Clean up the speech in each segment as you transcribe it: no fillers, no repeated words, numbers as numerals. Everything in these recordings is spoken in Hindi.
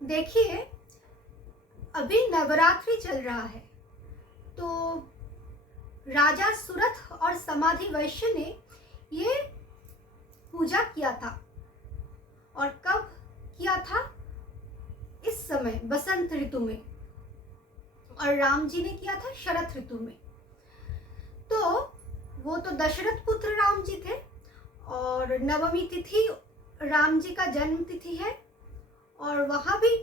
देखिए, अभी नवरात्रि चल रहा है, तो राजा सुरथ और समाधि वैश्य ने ये पूजा किया था। और कब किया था? इस समय बसंत ऋतु में, और राम जी ने किया था शरद ऋतु में। तो वो तो दशरथ पुत्र राम जी थे, और नवमी तिथि राम जी का जन्म तिथि है, और वहाँ भी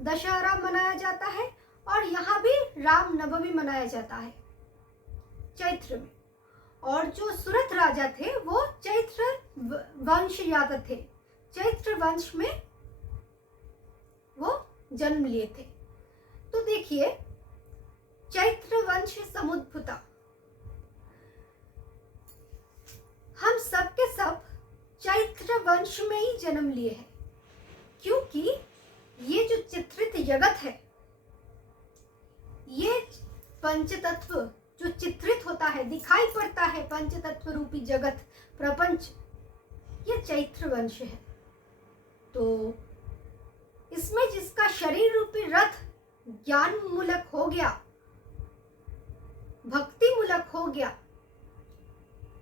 दशहरा मनाया जाता है, और यहाँ भी राम नवमी मनाया जाता है चैत्र में। और जो सुरथ राजा थे वो चैत्र वंश यादव थे, चैत्र वंश में वो जन्म लिए थे। तो देखिए, चैत्र वंश समुद्भूता, हम सब के सब चैत्र वंश में ही जन्म लिए हैं, क्योंकि ये जो चित्रित जगत है, ये पंचतत्व जो चित्रित होता है, दिखाई पड़ता है, पंचतत्व रूपी जगत प्रपंच, ये चैत्र वंश है। तो इसमें जिसका शरीर रूपी रथ ज्ञान मूलक हो गया, भक्ति मूलक हो गया,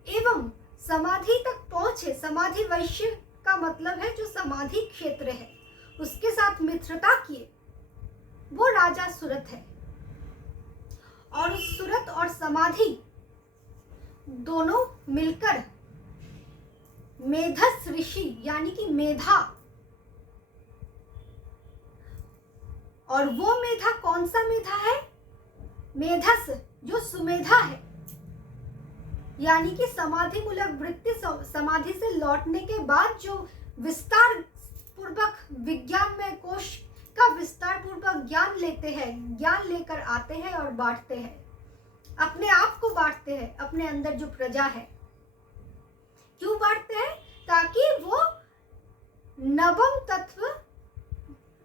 एवं समाधि तक पहुंचे, समाधि वैश्य का मतलब है जो समाधि क्षेत्र है, उसके साथ मित्रता किए, वो राजा सुरथ है। और उस सुरथ और समाधि दोनों मिलकर मेधस ऋषि यानी कि मेधा, और वो मेधा कौन सा मेधा है? मेधस जो सुमेधा है, यानी कि समाधि मूलक वृत्ति, समाधि से लौटने के बाद जो विस्तार पूर्वक विज्ञान में कोश का विस्तार पूर्वक ज्ञान लेते हैं, ज्ञान लेकर आते हैं और बांटते हैं, अपने आप को बांटते हैं, अपने अंदर जो प्रजा है। क्यों बांटते हैं? ताकि वो नवम तत्व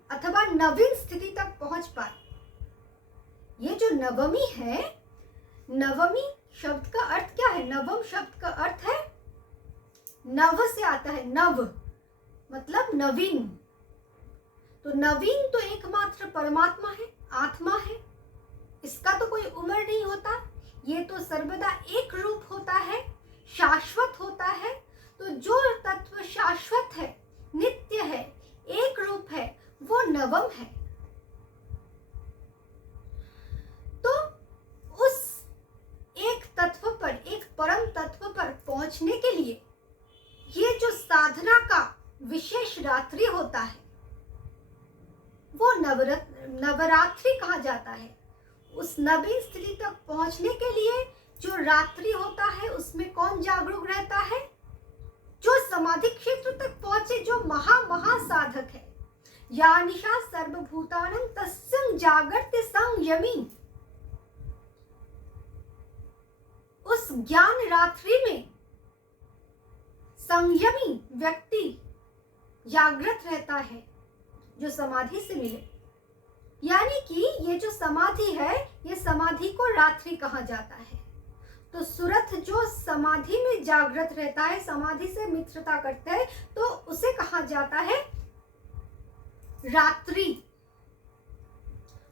अथवा नवीन स्थिति तक पहुंच पाए। ये जो नवमी है, नवमी शब्द का अर्थ क्या है? नवम शब्द का अर्थ है नव से आता है, नव मतलब नवीन। तो नवीन तो एकमात्र परमात्मा है, आत्मा है, इसका तो कोई उम्र नहीं होता, ये तो सर्वदा एक रूप होता है, शाश्वत होता है। तो जो तत्व शाश्वत है, नित्य है, एक रूप है, वो नवम है। तो उस एक तत्व पर, एक परम तत्व पर पहुंचने के लिए ये जो साधना का विशेष रात्रि होता है, वो नवरात्रि कहा जाता है। उस नवीन स्थिति तक पहुंचने के लिए जो रात्रि होता है, उसमें कौन जागरूक रहता है? जो समाधि क्षेत्र तक पहुंचे, जो महा साधक है। या निशा सर्वभूतानं तस्सं जागर्ति संयमी। उस ज्ञान रात्रि में संयमी व्यक्ति जागृत रहता है, जो समाधि से मिले। यानी कि ये जो समाधि है, ये समाधि को रात्रि कहा जाता है। तो सुरथ जो समाधि में जागृत रहता है, समाधि से मित्रता करता है, तो उसे कहा जाता है रात्रि।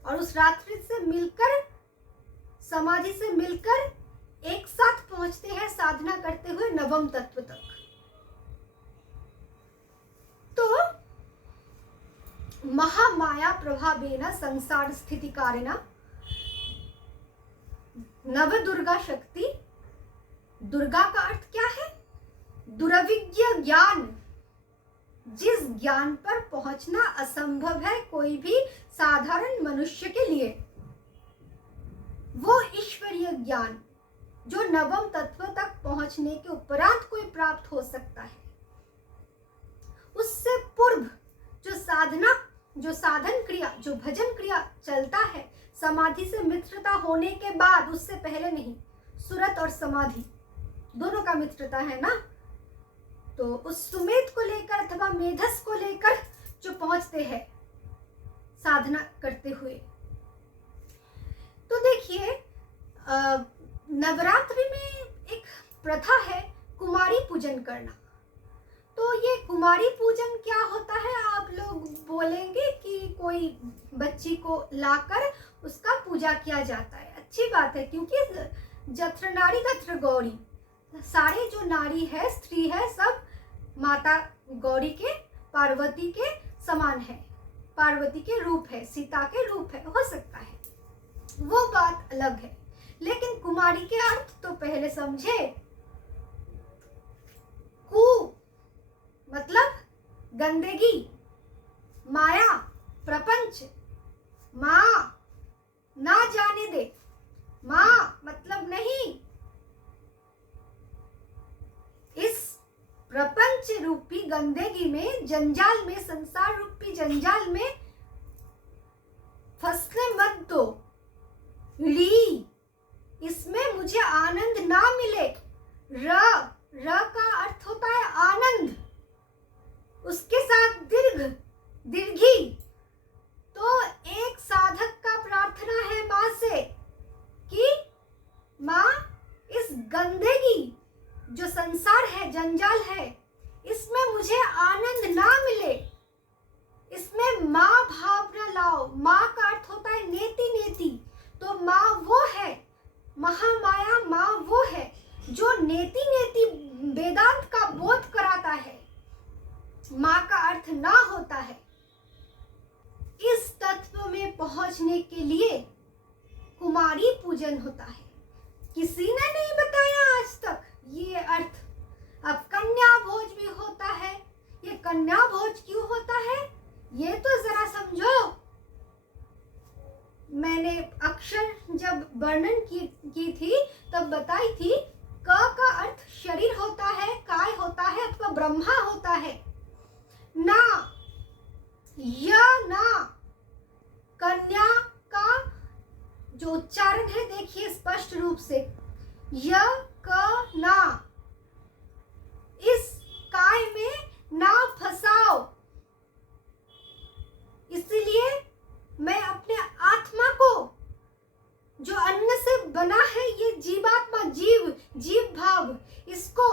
और उस रात्रि से मिलकर, समाधि से मिलकर एक साथ पहुंचते हैं साधना करते हुए नवम तत्व तक। तो महामाया प्रभावेन संसार स्थिति कारिणा नव दुर्गा शक्ति। दुर्गा का अर्थ क्या है? दुरविज्ञ ज्ञान, जिस ज्ञान पर पहुंचना असंभव है कोई भी साधारण मनुष्य के लिए, वो ईश्वरीय ज्ञान जो नवम तत्व तक पहुंचने के उपरांत कोई प्राप्त हो सकता है। उससे पूर्व जो साधना, जो साधन क्रिया, जो भजन क्रिया चलता है, समाधि से मित्रता होने के बाद, उससे पहले नहीं। सुरत और समाधि दोनों का मित्रता है ना, तो उस सुमेध को लेकर अथवा मेधस को लेकर जो पहुंचते हैं साधना करते हुए। तो देखिए, नवरात्रि में एक प्रथा है कुमारी पूजन करना। तो ये कुमारी पूजन क्या होता है? आप लोग बोलेंगे कि कोई कोई बच्ची को लाकर उसका पूजा किया जाता है। अच्छी बात है, क्योंकि जत्र नारी तत्र गौरी, सारे जो नारी है, स्त्री है, सब माता गौरी के, पार्वती के समान है, पार्वती के रूप है, सीता के रूप है, हो सकता है, वो बात अलग है। लेकिन कुमारी के अर्थ तो पहले समझे। कु मतलब गंदगी, माया, प्रपंच, माँ ना जाने दे, माँ मतलब नहीं। इस प्रपंच रूपी गंदगी में, जंजाल में, संसार रूपी जंजाल में फंसने मत दो। ली, इसमें मुझे आनंद ना मिले। र का अर्थ होता है आनंद, उसके साथ दीर्घ, दीर्घी। तो एक साधक का प्रार्थना है माँ से कि माँ, इस गंदगी जो संसार है, जंजाल है, इसमें मुझे आनंद ना मिले, इसमें माँ भावना लाओ। माँ का अर्थ होता है नेति, नेति। तो माँ वो है, महामाया माँ वो है जो नेति नेति वेदांत का बोध कराता है। माँ का अर्थ ना होता है। इस तत्व में पहुंचने के लिए कुमारी पूजन होता है। किसी ने नहीं बताया आज तक ये अर्थ। अब कन्या भोज भी होता है। ये कन्या भोज क्यों होता है, ये तो जरा समझो। मैंने अक्षर जब वर्णन की थी तब बताई थी, क का अर्थ शरीर होता है, काय होता है, अथवा ब्रह्मा होता है। ना, या ना, कन्या का जो उच्चारण है देखिए स्पष्ट रूप से, य क ना। इस काय में ना फंसाओ। इसलिए मैं अपने आत्मा को, जो अन्न से बना है, ये जीवात्मा, जीव भाव, इसको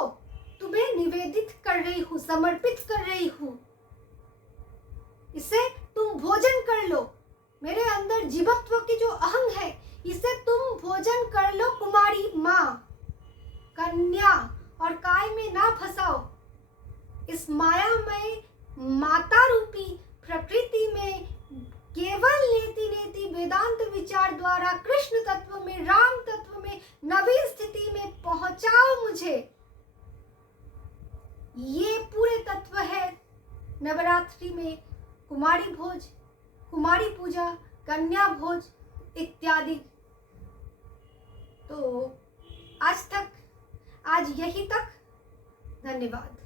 तुम्हें निवेदित कर रही हूँ, समर्पित कर रही हूँ। इसे तुम भोजन कर लो। मेरे अंदर जीवत्व की जो अहंग है, इसे तुम भोजन कर लो कुमारी माँ। कन्या और काय में ना फंसाओ। इस मायामय माता रूपी प्रकृति में केवल नेति नेति वेदांत विचार द्वारा कृष्ण तत्व में, राम तत्व में, नवीन स्थिति में पहुंचाओ मुझे। ये पूरे तत्व है नवरात्रि में कुमारी भोज, कुमारी पूजा, कन्या भोज इत्यादि। तो आज यही तक। धन्यवाद।